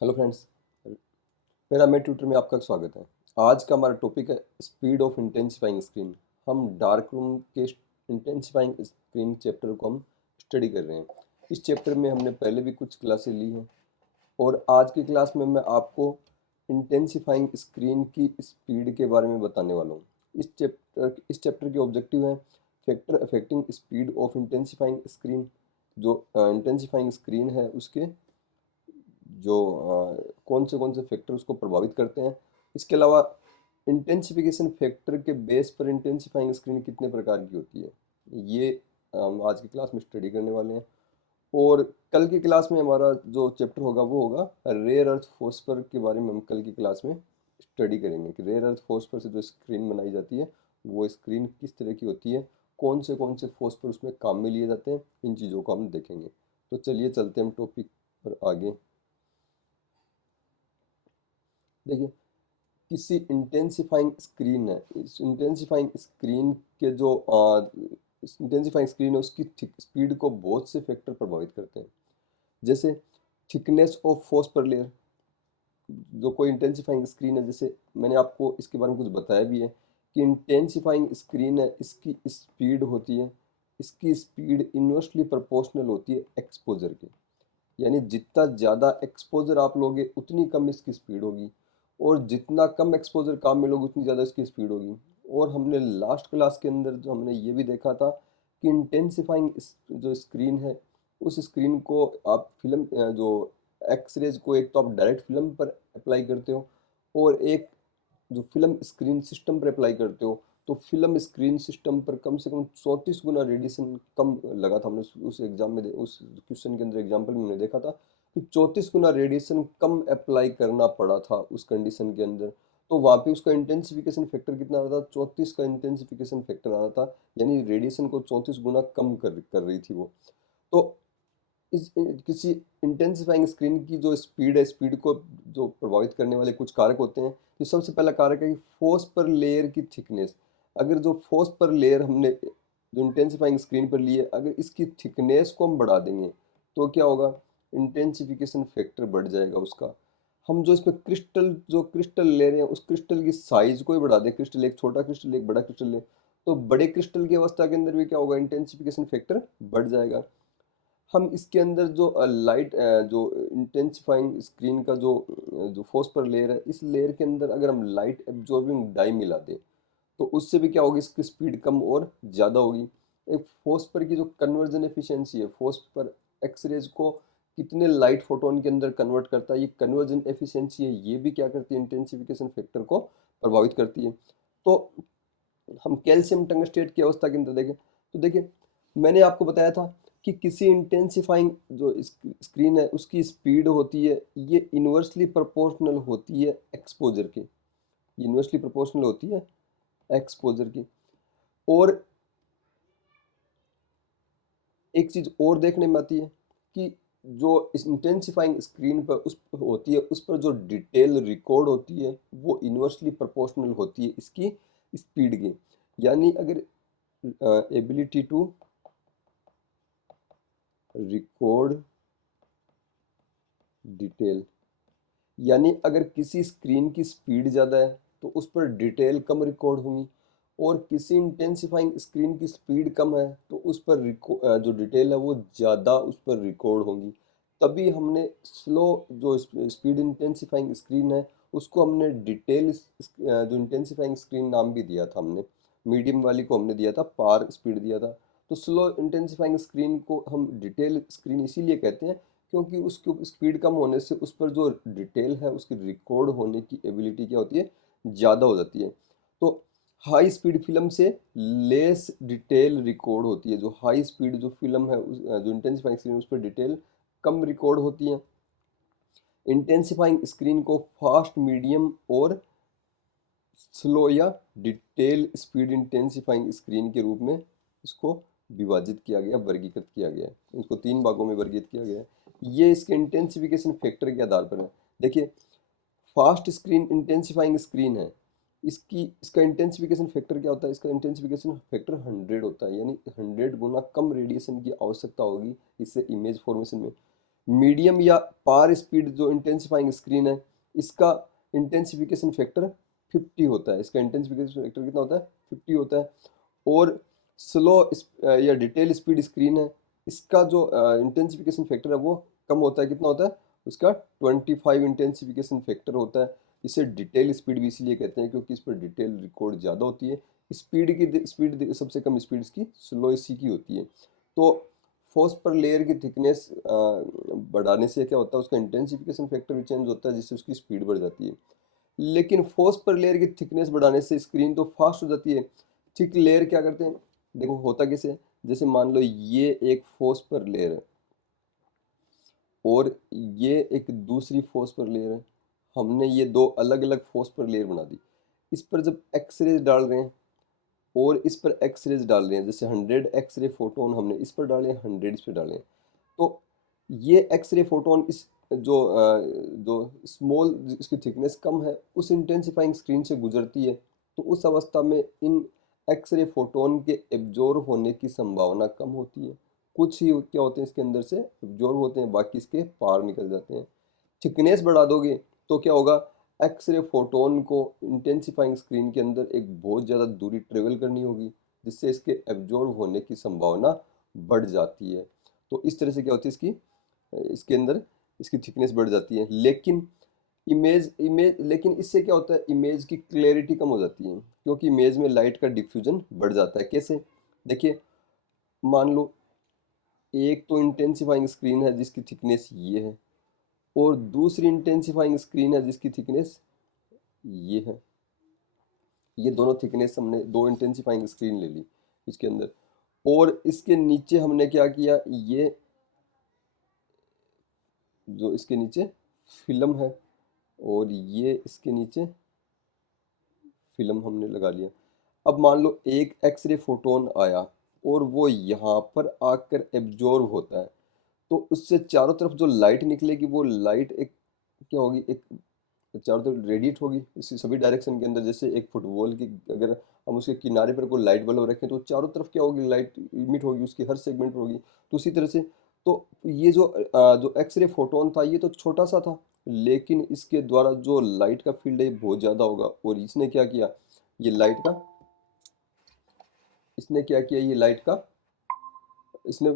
Hello friends, pyramid tutor में आपका स्वागत है। आज का हमारा टॉपिक है स्पीड ऑफ इंटेंसिफाइंग स्क्रीन। हम डार्क रूम के इंटेंसिफाइंग स्क्रीन चैप्टर को हम स्टडी कर रहे हैं। इस चैप्टर में हमने पहले भी कुछ क्लासेस ली हैं और आज की क्लास में मैं आपको इंटेंसिफाइंग स्क्रीन की स्पीड के बारे में बताने वाला हूँ। इस चैप्टर के ऑब्जेक्टिव हैं factor affecting speed of intensifying screen. जो इंटेंसिफाइंग स्क्रीन है उसके जो कौन से फैक्टर उसको प्रभावित करते हैं। इसके अलावा इंटेंसिफिकेशन फैक्टर के बेस पर इंटेंसिफाइंग स्क्रीन कितने प्रकार की होती है, ये हम आज की क्लास में स्टडी करने वाले हैं। और कल की क्लास में हमारा जो चैप्टर होगा वो होगा रेयर अर्थ फॉस्फर के बारे में। हम कल की क्लास में स्टडी करेंगे कि रेयर अर्थ फॉस्फर से जो स्क्रीन बनाई जाती है वो स्क्रीन किस तरह की होती है, कौन से फॉस्फर उसमें काम में लिए जाते हैं, इन चीज़ों को हम देखेंगे। तो चलिए चलते हैं हम टॉपिक पर आगे। देखिए, किसी इंटेंसिफाइंग स्क्रीन है, इस इंटेंसिफाइंग स्क्रीन के जो इंटेंसिफाइंग स्क्रीन है उसकी स्पीड को बहुत से फैक्टर प्रभावित करते हैं। जैसे थिकनेस ऑफ फॉस्फर लेयर। जो कोई इंटेंसिफाइंग स्क्रीन है, जैसे मैंने आपको इसके बारे में कुछ बताया भी है कि इंटेंसिफाइंग स्क्रीन है, इसकी स्पीड होती है, इसकी स्पीड इन्वर्सली प्रोपोर्शनल होती है एक्सपोजर के। यानी जितना ज़्यादा एक्सपोजर आप लोगे उतनी कम इसकी स्पीड होगी, और जितना कम एक्सपोजर काम में लोगे उतनी ज़्यादा इसकी स्पीड होगी। और हमने लास्ट क्लास के अंदर जो हमने ये भी देखा था कि इंटेंसिफाइंग जो स्क्रीन है उस स्क्रीन को आप फिल्म जो एक्सरेज को एक तो आप डायरेक्ट फिल्म पर अप्लाई करते हो और एक जो फिल्म स्क्रीन सिस्टम पर अप्लाई करते हो। तो फिल्म स्क्रीन सिस्टम पर कम से कम 34 गुना रेडिएशन कम लगा था। हमने उस एग्जाम में उस क्वेश्चन के अंदर एग्जाम्पल में हमने देखा था कि 34 गुना रेडिएशन कम अप्लाई करना पड़ा था उस कंडीशन के अंदर। तो वहाँ पे उसका इंटेंसिफिकेशन फैक्टर कितना आ रहा था, 34 का इंटेंसिफिकेशन फैक्टर आ रहा था। यानी रेडिएशन को 34 गुना कम कर रही थी वो। तो किसी इंटेंसिफाइंग स्क्रीन की जो स्पीड है, स्पीड को जो प्रभावित करने वाले कुछ कारक होते हैं। तो सबसे पहला कारक है कि फोर्स पर लेयर की थिकनेस। अगर जो फोर्स पर लेयर हमने जो इंटेंसिफाइंग स्क्रीन पर ली है, अगर इसकी थिकनेस को हम बढ़ा देंगे तो क्या होगा, इंटेंसिफिकेशन फैक्टर बढ़ जाएगा उसका। हम जो इसमें क्रिस्टल ले रहे हैं उस क्रिस्टल की साइज को ही बढ़ा दें, क्रिस्टल एक छोटा क्रिस्टल एक बड़ा क्रिस्टल ले, तो बड़े क्रिस्टल की अवस्था के अंदर भी क्या होगा, इंटेंसिफिकेशन फैक्टर बढ़ जाएगा। हम इसके अंदर जो लाइट जो इंटेंसिफाइंग स्क्रीन का जो फॉस्फर लेयर है, इस लेयर के अंदर अगर हम लाइट एब्जॉर्बिंग डाई मिला दें तो उससे भी क्या होगी, इसकी स्पीड कम और ज़्यादा होगी। एक फॉस्फर की जो कन्वर्जन एफिशिएंसी है, फॉस्फर एक्सरेज को कितने लाइट फोटोन के अंदर कन्वर्ट करता है, ये कन्वर्जन एफिशिएंसी है, ये भी क्या करती है, इंटेंसिफिकेशन फैक्टर को प्रभावित करती है। तो हम कैल्शियम टंगस्टेट की अवस्था के अंदर देखें तो देखिए, मैंने आपको बताया था कि किसी इंटेंसिफाइंग जो स्क्रीन है उसकी स्पीड होती है, ये इन्वर्सली प्रोपोर्शनल होती है एक्सपोजर के। इन्वर्सली प्रोपोर्शनल होती है एक्सपोजर की। और एक चीज और देखने में आती है कि जो इस इंटेंसिफाइंग स्क्रीन पर उस होती है, उस पर जो डिटेल रिकॉर्ड होती है वो इन्वर्सली प्रोपोर्शनल होती है इसकी स्पीड की। यानी अगर एबिलिटी टू रिकॉर्ड डिटेल, यानी अगर किसी स्क्रीन की स्पीड ज़्यादा है तो उस पर डिटेल कम रिकॉर्ड होंगी, और किसी इंटेंसिफाइंग स्क्रीन की स्पीड कम है तो उस पर जो डिटेल है वो ज़्यादा उस पर रिकॉर्ड होंगी। तभी हमने स्लो जो स्पीड इंटेंसिफाइंग स्क्रीन है उसको हमने डिटेल जो इंटेंसिफाइंग स्क्रीन नाम भी दिया था हमने। मीडियम वाली को हमने दिया था पार स्पीड दिया था। तो स्लो इंटेंसिफाइंग स्क्रीन को हम डिटेल स्क्रीन इसीलिए कहते हैं क्योंकि उसकी स्पीड कम होने से उस पर जो डिटेल है उसकी रिकॉर्ड होने की एबिलिटी क्या होती है, ज़्यादा हो जाती है। तो हाई स्पीड फिल्म से लेस डिटेल रिकॉर्ड होती है। जो हाई स्पीड जो फिल्म है जो इंटेंसिफाइंग स्क्रीन उस पर डिटेल कम रिकॉर्ड होती है। इंटेंसिफाइंग स्क्रीन को फास्ट, मीडियम और स्लो या डिटेल स्पीड इंटेंसिफाइंग स्क्रीन के रूप में इसको विभाजित किया गया, वर्गीकृत किया गया है। इसको तीन भागों में वर्गीकृत किया गया है। ये इसके इंटेंसिफिकेशन फैक्टर के आधार पर है। देखिए, फास्ट स्क्रीन इंटेंसिफाइंग स्क्रीन है, इसका इंटेंसिफिकेशन फैक्टर क्या होता है, इसका इंटेंसिफिकेशन फैक्टर 100 होता है। यानी 100 गुना कम रेडिएशन की आवश्यकता होगी इससे इमेज फॉर्मेशन में। मीडियम या पार स्पीड जो इंटेंसिफाइंग स्क्रीन है, इसका इंटेंसिफिकेशन फैक्टर 50 होता है। इसका इंटेंसिफिकेशन फैक्टर कितना होता है? 50 होता है। और स्लो या डिटेल स्पीड स्क्रीन है, इसका जो इंटेंसिफिकेशन फैक्टर है वो कम होता है। कितना होता है? उसका 25 इंटेंसिफिकेशन फैक्टर होता है। इसे डिटेल स्पीड भी इसलिए कहते हैं क्योंकि इस पर डिटेल रिकॉर्ड ज़्यादा होती है। स्पीड सबसे कम स्पीड इसकी स्लो सी की होती है। तो फोर्स पर लेयर की थिकनेस बढ़ाने से क्या होता है? उसका इंटेंसिफिकेशन फैक्टर भी चेंज होता है, जिससे उसकी स्पीड बढ़ जाती है। लेकिन फोर्स पर लेयर की थिकनेस बढ़ाने से स्क्रीन तो फास्ट हो जाती है। थिक लेयर क्या करते हैं? देखो होता कैसे है, जैसे मान लो ये एक फोर्स पर लेयर है और ये एक दूसरी फोर्स पर लेयर है। हमने ये दो अलग अलग फोर्स पर लेयर बना दी। इस पर जब एक्सरेज डाल रहे हैं और इस पर एक्सरेज डाल रहे हैं, जैसे 100 एक्सरे फोटोन हमने इस पर डाले, 100 इस पर डाले, तो ये एक्सरे फोटोन इस जो स्मॉल इसकी थिकनेस कम है उस इंटेंसिफाइंग स्क्रीन से गुजरती है। तो उस अवस्था में इन एक्सरे फोटोन के एब्जॉर्ब होने की संभावना कम होती है। कुछ ही क्या होते हैं इसके अंदर से एब्जॉर्ब होते हैं, बाकी इसके पार निकल जाते हैं। थिकनेस बढ़ा दोगे तो क्या होगा? एक्सरे फोटोन को इंटेंसिफाइंग स्क्रीन के अंदर एक बहुत ज़्यादा दूरी ट्रेवल करनी होगी, जिससे इसके एब्जॉर्ब होने की संभावना बढ़ जाती है। तो इस तरह से क्या होती है इसकी इसके अंदर इसकी थिकनेस बढ़ जाती है। लेकिन लेकिन इससे क्या होता है? इमेज की क्लैरिटी कम हो जाती है, क्योंकि इमेज में लाइट का डिफ्यूजन बढ़ जाता है। कैसे? देखिए, मान लो एक तो इंटेंसिफाइंग स्क्रीन है जिसकी थिकनेस ये है, और दूसरी इंटेंसिफाइंग स्क्रीन है जिसकी थिकनेस ये है। ये दोनों थिकनेस हमने दो इंटेंसिफाइंग स्क्रीन ले ली इसके अंदर, और इसके नीचे हमने क्या किया? ये जो इसके नीचे फिल्म है और ये इसके नीचे फिल्म हमने लगा लिया। अब मान लो एक एक्सरे फोटोन आया और वो यहाँ पर आकर एब्जॉर्ब होता है, तो उससे चारों तरफ जो लाइट निकलेगी वो लाइट एक क्या होगी? एक चारों तरफ रेडिएट होगी इसी सभी डायरेक्शन के अंदर। जैसे एक फुटबॉल की अगर हम उसके किनारे पर कोई लाइट बल्ब रखें तो चारों तरफ क्या होगी? लाइट इमिट होगी, उसकी हर सेगमेंट पर होगी। तो उसी तरह से तो ये जो एक्सरे फोटोन था ये तो छोटा सा था, लेकिन इसके द्वारा जो लाइट का फील्ड है ये बहुत ज़्यादा होगा। और इसने क्या किया? ये लाइट का इसने क्या किया? ये लाइट का इसने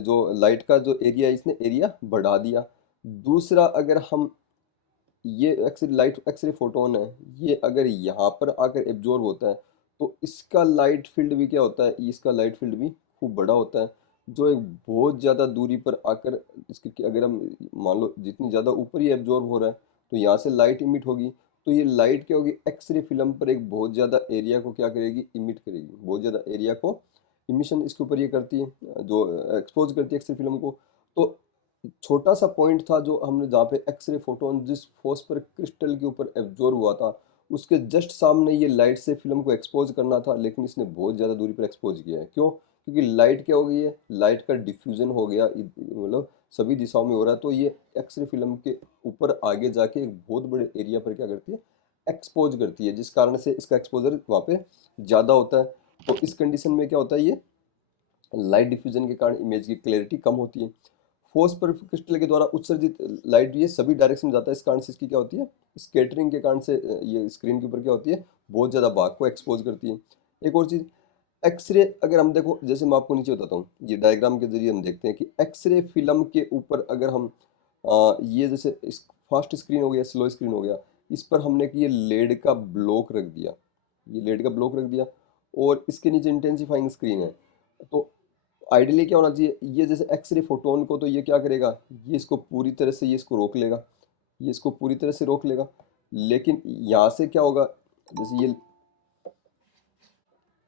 जो लाइट का जो एरिया है इसने एरिया बढ़ा दिया। दूसरा, अगर हम ये एक्सरे फोटोन है, ये अगर यहाँ पर आकर एब्जॉर्ब होता है तो इसका लाइट फील्ड भी क्या होता है? इसका लाइट फील्ड भी खूब बड़ा होता है, जो एक बहुत ज़्यादा दूरी पर आकर इसके अगर हम मान लो जितनी ज़्यादा ऊपर ही एब्जॉर्ब हो रहा है तो यहाँ से लाइट इमिट होगी। तो ये लाइट क्या होगी? एक्सरे फिल्म पर एक बहुत ज़्यादा एरिया को क्या करेगी? इमिट करेगी। बहुत ज़्यादा एरिया को इमिशन इसके ऊपर ये करती है, जो एक्सपोज करती है एक्सरे फिल्म को। तो छोटा सा पॉइंट था जो हमने जहाँ पे एक्सरे फोटोन जिस फोस्फर क्रिस्टल के ऊपर एब्जॉर्ब हुआ था, उसके जस्ट सामने ये लाइट से फिल्म को एक्सपोज करना था, लेकिन इसने बहुत ज़्यादा दूरी पर एक्सपोज किया है। क्यों? क्योंकि लाइट क्या हो गई है? लाइट का डिफ्यूजन हो गया, मतलब सभी दिशाओं में हो रहा है। तो ये एक्सरे फिल्म के ऊपर आगे जाके एक बहुत बड़े एरिया पर क्या करती है? एक्सपोज करती है, जिस कारण से इसका एक्सपोजर वहाँ पे ज़्यादा होता है। तो इस कंडीशन में क्या होता है? ये लाइट डिफ्यूजन के कारण इमेज की क्लैरिटी कम होती है। फोर्स पर क्रिस्टल के द्वारा उत्सर्जित लाइट ये सभी डायरेक्शन में जाता है, इस कारण से इसकी क्या होती है? स्कैटरिंग के कारण से ये स्क्रीन के ऊपर क्या होती है? बहुत ज़्यादा भाग को एक्सपोज करती है। एक और चीज़, एक्सरे अगर हम देखो, जैसे मैं आपको नीचे बताता हूँ, ये डायग्राम के जरिए हम देखते हैं कि एक्सरे फिल्म के ऊपर अगर हम ये जैसे फास्ट स्क्रीन हो गया, स्लो स्क्रीन हो गया, इस पर हमने कि ये लेड का ब्लॉक रख दिया, ये लेड का ब्लॉक रख दिया, और इसके नीचे इंटेंसिफाइंग स्क्रीन है। तो आइडियली क्या होना चाहिए? ये जैसे एक्सरे फोटोन को तो ये क्या करेगा? ये इसको पूरी तरह से ये इसको रोक लेगा, ये इसको पूरी तरह से रोक लेगा। लेकिन यहाँ से क्या होगा? जैसे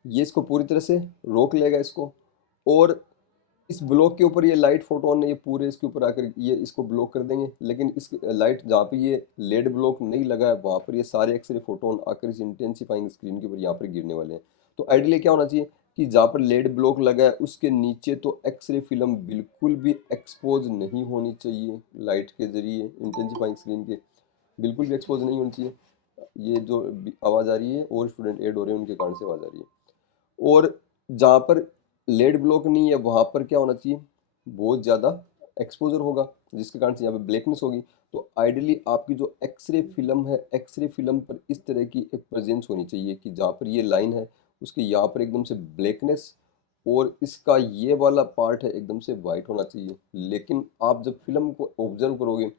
ये इसको पूरी तरह से रोक लेगा इसको, और इस ब्लॉक के ऊपर ये लाइट फोटोन ने ये पूरे इसके ऊपर आकर ये इसको ब्लॉक कर देंगे। लेकिन इस लाइट जहाँ पे ये लेड ब्लॉक नहीं लगा है वहाँ पर ये सारे एक्सरे फोटोन आकर इस इंटेंसिफाइंग स्क्रीन के ऊपर यहाँ पर गिरने वाले हैं। तो आइडियली क्या होना चाहिए कि जहाँ पर लेड ब्लॉक लगा है उसके नीचे तो एक्सरे फिल्म बिल्कुल भी एक्सपोज नहीं होनी चाहिए लाइट के जरिए, इंटेंसिफाइंग स्क्रीन के बिल्कुल भी एक्सपोज नहीं होनी चाहिए। ये जो आवाज़ आ रही है और स्टूडेंट ऐड हो रहे हैं उनके कारण से आवाज़ आ रही है। और जहाँ पर लेड ब्लॉक नहीं है वहाँ पर क्या होना चाहिए? बहुत ज़्यादा एक्सपोजर होगा, जिसके कारण से यहाँ पे ब्लैकनेस होगी। तो आइडियली आपकी जो एक्सरे फिल्म है, एक्सरे फिल्म पर इस तरह की एक प्रेजेंस होनी चाहिए कि जहाँ पर ये लाइन है उसके यहाँ पर एकदम से ब्लैकनेस, और इसका ये वाला पार्ट है एकदम से वाइट होना चाहिए। लेकिन आप जब फिल्म को ऑब्जर्व करोगे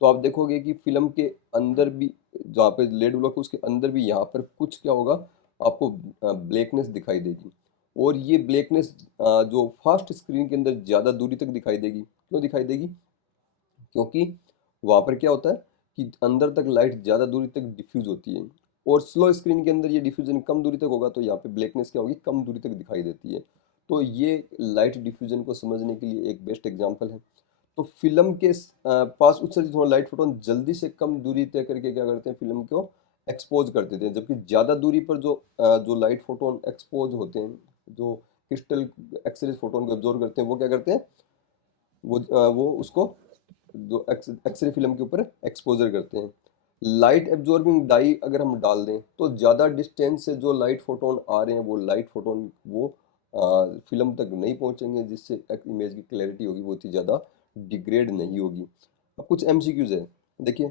तो आप देखोगे कि फिल्म के अंदर भी, जहाँ पे लेड ब्लॉक है उसके अंदर भी यहाँ पर कुछ क्या होगा, आपको ब्लैकनेस दिखाई देगी। और ये ब्लैकनेस जो फास्ट स्क्रीन के अंदर ज़्यादा दूरी तक दिखाई देगी। क्यों दिखाई देगी? क्योंकि वहाँ पर क्या होता है कि अंदर तक लाइट ज़्यादा दूरी तक डिफ्यूज होती है, और स्लो स्क्रीन के अंदर ये डिफ्यूजन कम दूरी तक होगा, तो यहाँ पे ब्लैकनेस क्या होगी, कम दूरी तक दिखाई देती है। तो ये लाइट डिफ्यूजन को समझने के लिए एक बेस्ट एग्जांपल है। तो फिल्म के पास उत्सर्जित होने लाइट फोटोन जल्दी से कम दूरी तय करके क्या करते हैं, फिल्म को एक्सपोज कर देते हैं। जबकि ज़्यादा दूरी पर जो लाइट फोटोन एक्सपोज होते हैं, जो क्रिस्टल एक्सरे फोटोन को एब्जॉर्व करते हैं, वो क्या करते हैं, वो उसको जो एक्सरे फिल्म के ऊपर एक्सपोजर करते हैं। लाइट एब्जॉर्बिंग डाई अगर हम डाल दें तो ज़्यादा डिस्टेंस से जो लाइट फोटोन आ रहे हैं वो लाइट फोटोन वो फिल्म तक नहीं पहुंचेंगे, जिससे इमेज की क्लैरिटी होगी वो इतनी ज़्यादा डिग्रेड नहीं होगी। अब कुछ एमसीक्यूज है, देखिए,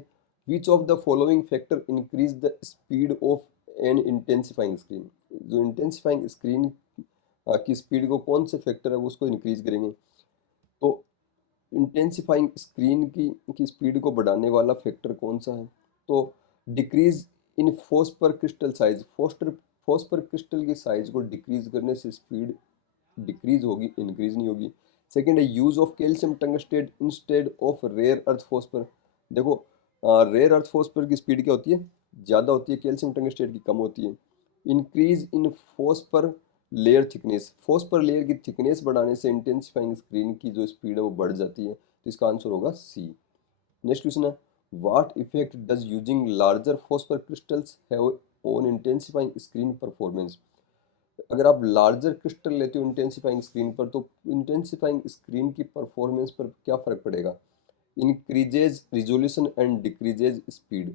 which of the following factor increase the speed of an intensifying screen. जो इंटेंसिफाइंग स्क्रीन की स्पीड को कौन से फैक्टर है वो उसको इंक्रीज करेंगे। तो इंटेंसिफाइंग स्क्रीन की स्पीड को बढ़ाने वाला फैक्टर कौन सा है? तो decrease in phosphor crystal size, phosphor crystal की साइज को डिक्रीज करने से स्पीड डिक्रीज होगी, इंक्रीज नहीं होगी। सेकेंड है use of calcium tungstate instead of rare earth phosphor. देखो, रेयर अर्थ फोस्फर की स्पीड क्या होती है, ज़्यादा होती है, कैल्शियम टंगस्टेड की कम होती है। Increase in phosphor layer thickness, phosphor layer की थिकनेस बढ़ाने से इंटेंसिफाइंग स्क्रीन की जो स्पीड है वो बढ़ जाती है। तो इसका आंसर होगा सी। नेक्स्ट क्वेश्चन है, what effect does using larger phosphor crystals have on intensifying screen performance. अगर आप लार्जर क्रिस्टल लेते हो इंटेंसिफाइंग स्क्रीन पर तो इंटेंसिफाइंग स्क्रीन की परफॉर्मेंस पर क्या फर्क पड़ेगा? Increases resolution and decreases speed.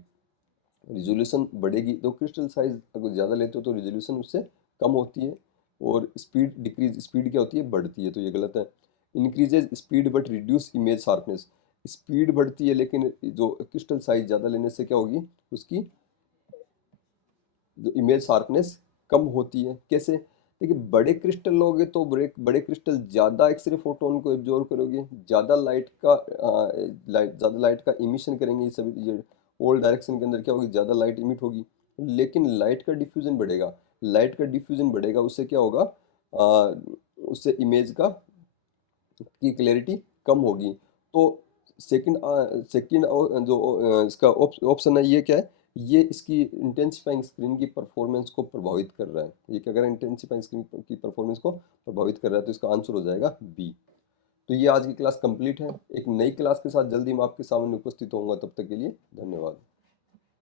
Resolution बढ़ेगी, तो क्रिस्टल साइज अगर ज़्यादा लेते हो तो रिजोल्यूशन उससे कम होती है, और स्पीड डिक्रीज, स्पीड क्या होती है, बढ़ती है, तो ये गलत है। Increases speed but reduce image sharpness. Speed बढ़ती है लेकिन जो क्रिस्टल साइज ज़्यादा लेने से क्या होगी, उसकी जो इमेज शार्पनेस कम होती है। कैसे? देखिए, बड़े क्रिस्टल लोगे तो बड़े बड़े क्रिस्टल ज़्यादा एक्सरे फोटोन को एब्जॉर्व करोगे, ज़्यादा लाइट का इमिशन करेंगे। ये सभी ये ऑल डायरेक्शन के अंदर क्या होगी, ज़्यादा लाइट इमिट होगी। लेकिन लाइट का डिफ्यूजन बढ़ेगा, लाइट का डिफ्यूजन बढ़ेगा, उससे क्या होगा, उससे इमेज का की क्लैरिटी कम होगी। तो सेकंड सेकंड जो इसका ऑप्शन है ये क्या है, ये इसकी इंटेंसिफाइंग स्क्रीन की परफॉर्मेंस को प्रभावित कर रहा है। ये क्या कर रहा है, इंटेंसिफाइंग स्क्रीन की परफॉर्मेंस को प्रभावित कर रहा है, तो इसका आंसर हो जाएगा बी। तो ये आज की क्लास कंप्लीट है। एक नई क्लास के साथ जल्दी मैं आपके सामने उपस्थित होऊंगा, तब तक के लिए धन्यवाद।